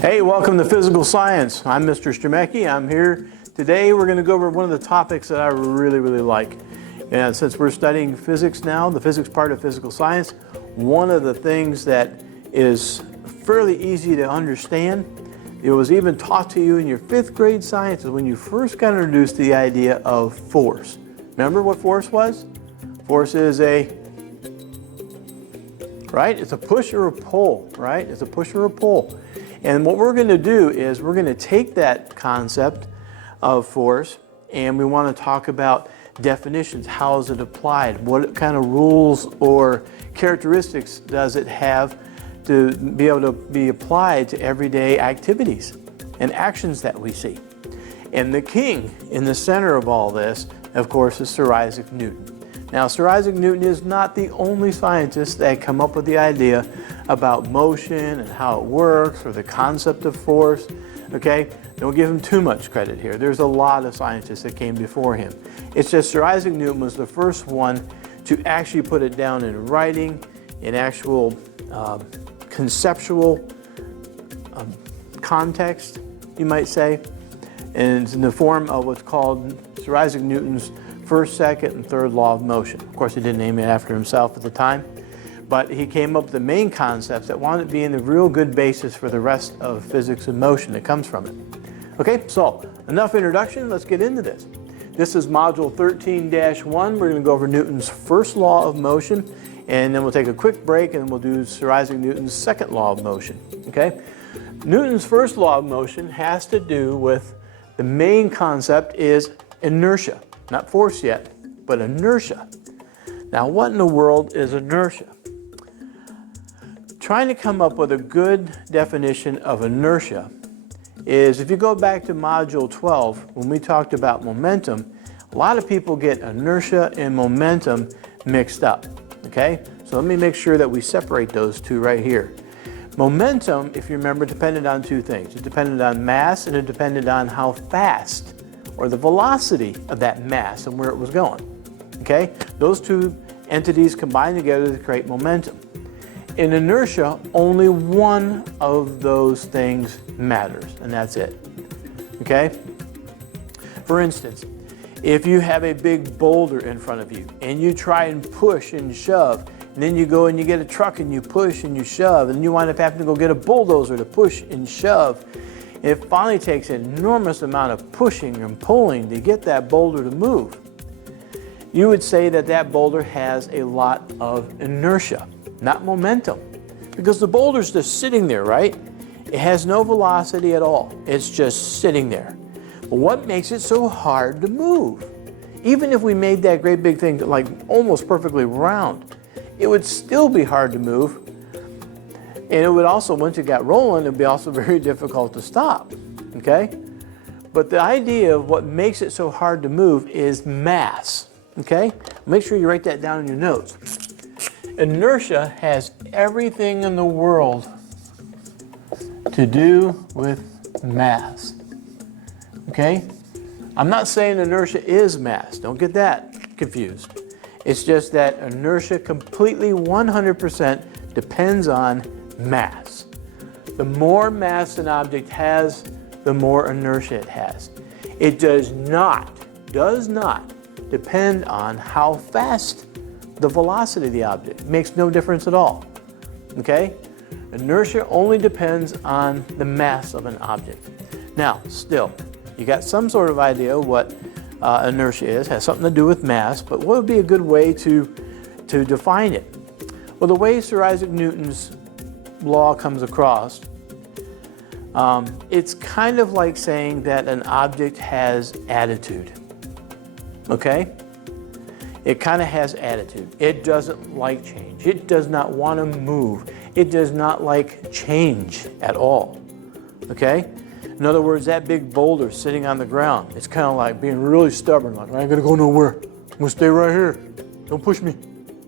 Hey, welcome to Physical Science. I'm Mr. Stremecki. I'm here. Today we're going to go over one of the topics that I really like. And since we're studying physics now, the physics part of physical science, one of the things that is fairly easy to understand, it was even taught to you in your 5th grade science, is when you first got introduced to the idea of force. Remember what force was? Force is it's a push or a pull, right? It's a push or a pull. And what we're going to do is we're going to take that concept of force and we want to talk about definitions. How is it applied? What kind of rules or characteristics does it have to be able to be applied to everyday activities and actions that we see? And the king in the center of all this, of course, is Sir Isaac Newton. Now, Sir Isaac Newton is not the only scientist that come up with the idea about motion and how it works or the concept of force, okay? Don't give him too much credit here. There's a lot of scientists that came before him. It's just Sir Isaac Newton was the first one to actually put it down in writing, in actual conceptual context, you might say, and it's in the form of what's called Sir Isaac Newton's first, second, and third law of motion. Of course, he didn't name it after himself at the time, but he came up with the main concepts that wound up being the real good basis for the rest of physics and motion that comes from it. Okay, so enough introduction, let's get into this. This is module 13-1. We're going to go over Newton's first law of motion, and then we'll take a quick break and we'll do Sir Isaac Newton's second law of motion. Okay? Newton's first law of motion has to do with the main concept is inertia. Not force yet, but inertia. Now, what in the world is inertia? Trying to come up with a good definition of inertia is, if you go back to module 12, when we talked about momentum, a lot of people get inertia and momentum mixed up, okay? So let me make sure that we separate those two right here. Momentum, if you remember, depended on two things. It depended on mass and it depended on how fast, or the velocity of that mass and where it was going, okay? Those two entities combine together to create momentum. In inertia, only one of those things matters, and that's it, okay? For instance, if you have a big boulder in front of you and you try and push and shove, and then you go and you get a truck and you push and you shove, and you wind up having to go get a bulldozer to push and shove, it finally takes an enormous amount of pushing and pulling to get that boulder to move. You would say that that boulder has a lot of inertia, not momentum, because the boulder's just sitting there, right? It has no velocity at all. It's just sitting there. But what makes it so hard to move? Even if we made that great big thing like almost perfectly round, it would still be hard to move. And it would also, once it got rolling, it would be also very difficult to stop, okay? But the idea of what makes it so hard to move is mass, okay? Make sure you write that down in your notes. Inertia has everything in the world to do with mass, okay? I'm not saying inertia is mass. Don't get that confused. It's just that inertia completely 100% depends on mass. The more mass an object has, the more inertia it has. It does not depend on how fast the velocity of the object. It makes no difference at all, okay? Inertia only depends on the mass of an object. Now, still, you got some sort of idea what inertia is, has something to do with mass, but what would be a good way to define it? Well, the way Sir Isaac Newton's law comes across, it's kind of like saying that an object has attitude, okay? It kind of has attitude. It doesn't like change. It does not want to move. It does not like change at all, okay? In other words, that big boulder sitting on the ground, it's kind of like being really stubborn, like, I ain't gonna go nowhere. I'm gonna stay right here. Don't push me.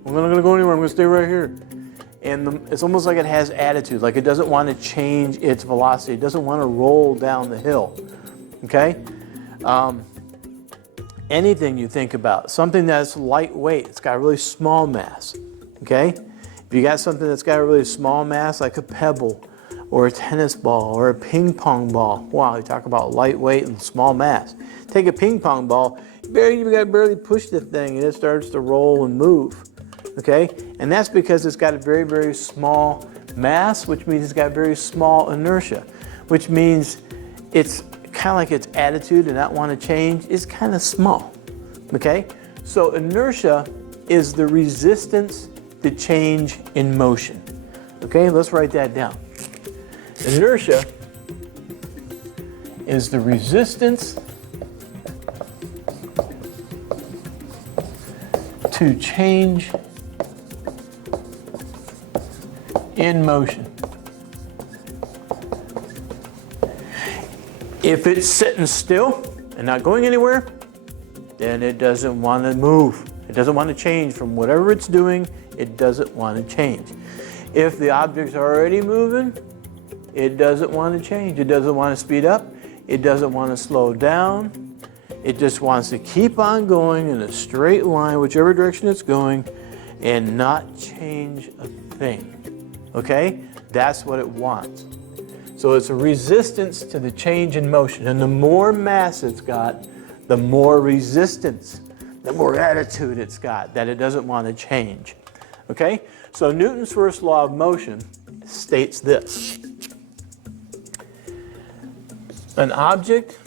I'm not gonna go anywhere. I'm gonna stay right here. And it's almost like it has attitude, like it doesn't want to change its velocity. It doesn't want to roll down the hill, okay? Anything you think about, something that's lightweight, it's got a really small mass, okay? If you got something that's got a really small mass, like a pebble or a tennis ball, or a ping pong ball. Wow, you talk about lightweight and small mass. Take a ping pong ball, you barely push the thing and it starts to roll and move, okay? And that's because it's got a very, very small mass, which means it's got very small inertia, which means it's kind of like its attitude and not want to change is kind of small, okay? So inertia is the resistance to change in motion. Okay, let's write that down. Inertia is the resistance to change in motion. If it's sitting still and not going anywhere, then it doesn't want to move. It doesn't want to change from whatever it's doing. It doesn't want to change. If the object's already moving, it doesn't want to change. It doesn't want to speed up. It doesn't want to slow down. It just wants to keep on going in a straight line, whichever direction it's going, and not change a thing. Okay? That's what it wants. So it's a resistance to the change in motion. And the more mass it's got, the more resistance, the more attitude it's got, that it doesn't want to change. Okay? So Newton's first law of motion states this. An object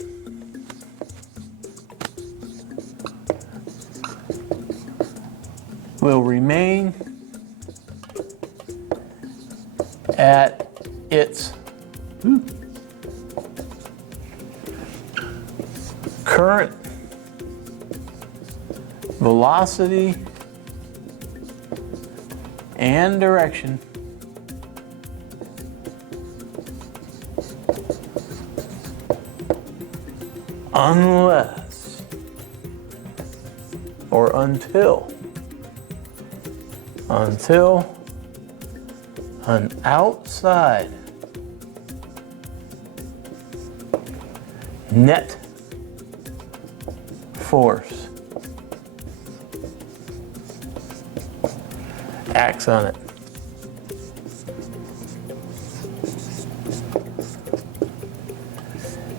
will remain at its current velocity and direction unless or until an outside net force acts on it.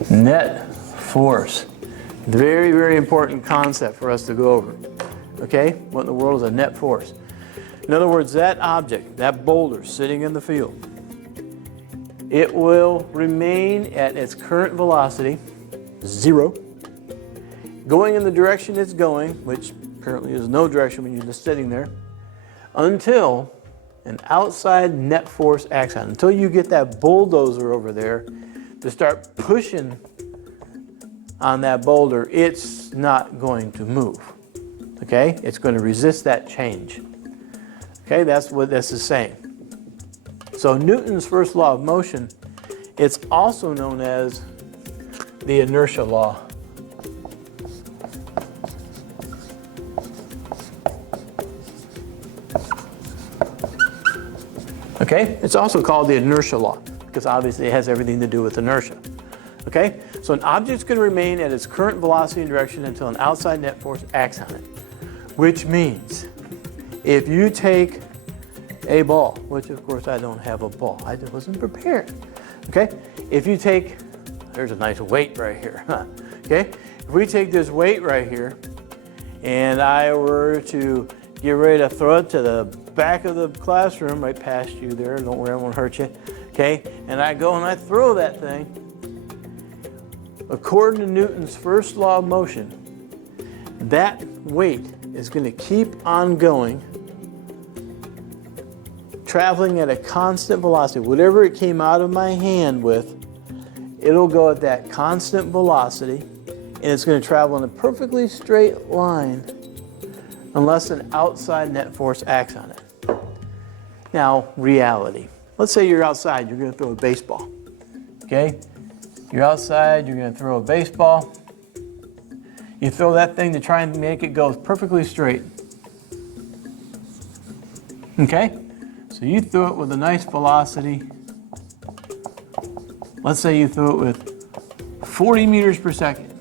Net force. Very, very important concept for us to go over. Okay? What in the world is a net force? In other words, that object, that boulder sitting in the field, it will remain at its current velocity, 0, going in the direction it's going, which apparently is no direction when you're just sitting there, until an outside net force acts on it. Until you get that bulldozer over there to start pushing on that boulder, it's not going to move. Okay? It's going to resist that change. Okay? That's what this is saying. So Newton's first law of motion, it's also known as the inertia law. Okay? It's also called the inertia law because obviously it has everything to do with inertia. Okay? So an object's going to remain at its current velocity and direction until an outside net force acts on it. Which means if you take a ball, which of course I don't have a ball, I just wasn't prepared. Okay? If you take, there's a nice weight right here. Huh? Okay? If we take this weight right here and I were to get ready to throw it to the back of the classroom, right past you there, don't worry, I won't hurt you. Okay? And I go and I throw that thing. According to Newton's first law of motion, that weight is going to keep on going, traveling at a constant velocity. Whatever it came out of my hand with, it'll go at that constant velocity, and it's going to travel in a perfectly straight line unless an outside net force acts on it. Now, reality. Let's say you're outside, you're going to throw a baseball. Okay? You're outside, you're going to throw a baseball. You throw that thing to try and make it go perfectly straight. Okay? So you threw it with a nice velocity. Let's say you threw it with 40 meters per second.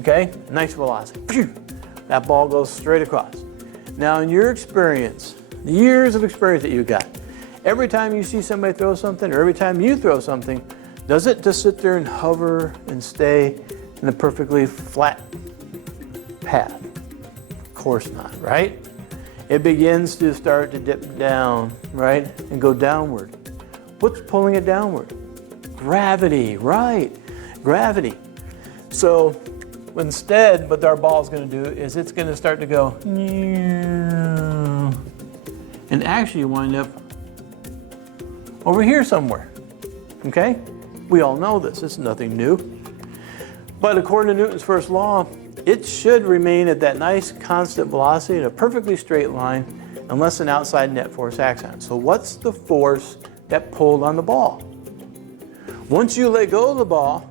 Okay? Nice velocity. That ball goes straight across. Now in your experience, the years of experience that you got, Every time you see somebody throw something, or every time you throw something, does it just sit there and hover and stay in a perfectly flat path? Of course not, right? It begins to start to dip down, right? And go downward. What's pulling it downward? Gravity, right? Gravity. So instead, what our ball is going to do is it's going to start to go and actually wind up over here somewhere. Okay? We all know this. It's nothing new. But according to Newton's first law, it should remain at that nice constant velocity in a perfectly straight line unless an outside net force acts on it. So what's the force that pulled on the ball? Once you let go of the ball,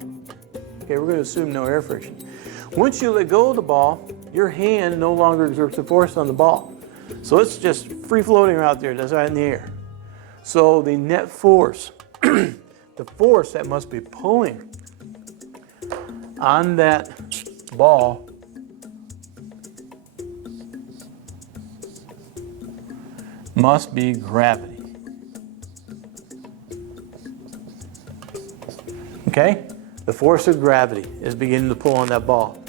okay, we're going to assume no air friction. Once you let go of the ball, your hand no longer exerts a force on the ball. So it's just free floating out there, just right in the air. So the net force, the force that must be pulling on that ball must be gravity. Okay? The force of gravity is beginning to pull on that ball.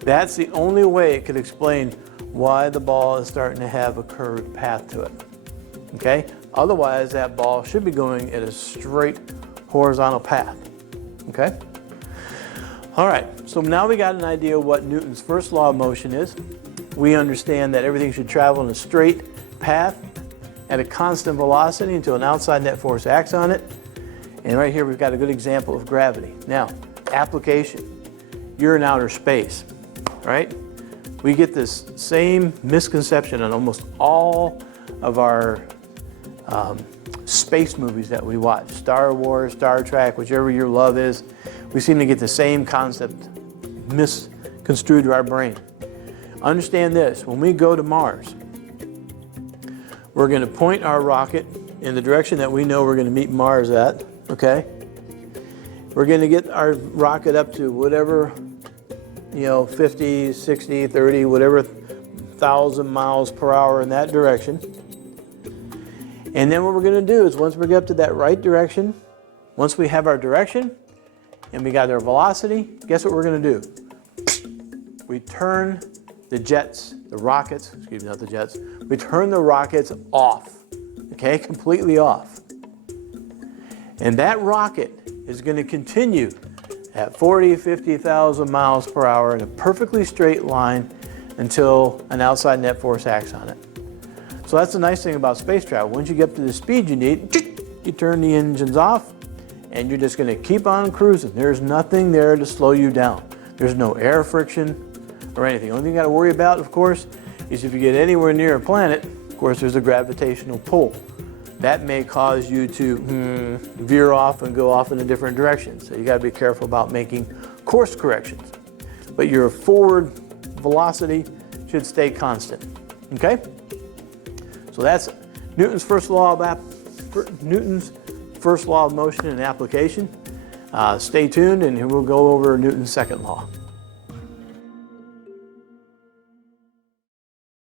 That's the only way it could explain why the ball is starting to have a curved path to it. Okay? Otherwise, that ball should be going at a straight horizontal path. Okay? All right, so now we got an idea of what Newton's first law of motion is. We understand that everything should travel in a straight path at a constant velocity until an outside net force acts on it. And right here we've got a good example of gravity. Now, application. You're in outer space, right? We get this same misconception on almost all of our space movies that we watch. Star Wars, Star Trek, whichever your love is. We seem to get the same concept misconstrued to our brain. Understand this, when we go to Mars, we're going to point our rocket in the direction that we know we're going to meet Mars at, okay? We're going to get our rocket up to whatever, 50, 60, 30, whatever 1,000 miles per hour in that direction. And then what we're going to do is once we get up to that right direction, once we have our direction and we got our velocity, guess what we're going to do? We turn the jets, the rockets, excuse me, not the jets, we turn the rockets off, okay, completely off. And that rocket is going to continue at 40, 50,000 miles per hour in a perfectly straight line until an outside net force acts on it. So that's the nice thing about space travel. Once you get up to the speed you need, you turn the engines off and you're just going to keep on cruising. There's nothing there to slow you down. There's no air friction or anything. The only thing you got to worry about, of course, is if you get anywhere near a planet, of course, there's a gravitational pull. That may cause you to veer off and go off in a different direction. So you got to be careful about making course corrections. But your forward velocity should stay constant. Okay? So that's Newton's first law of motion and application. Stay tuned and we'll go over Newton's second law.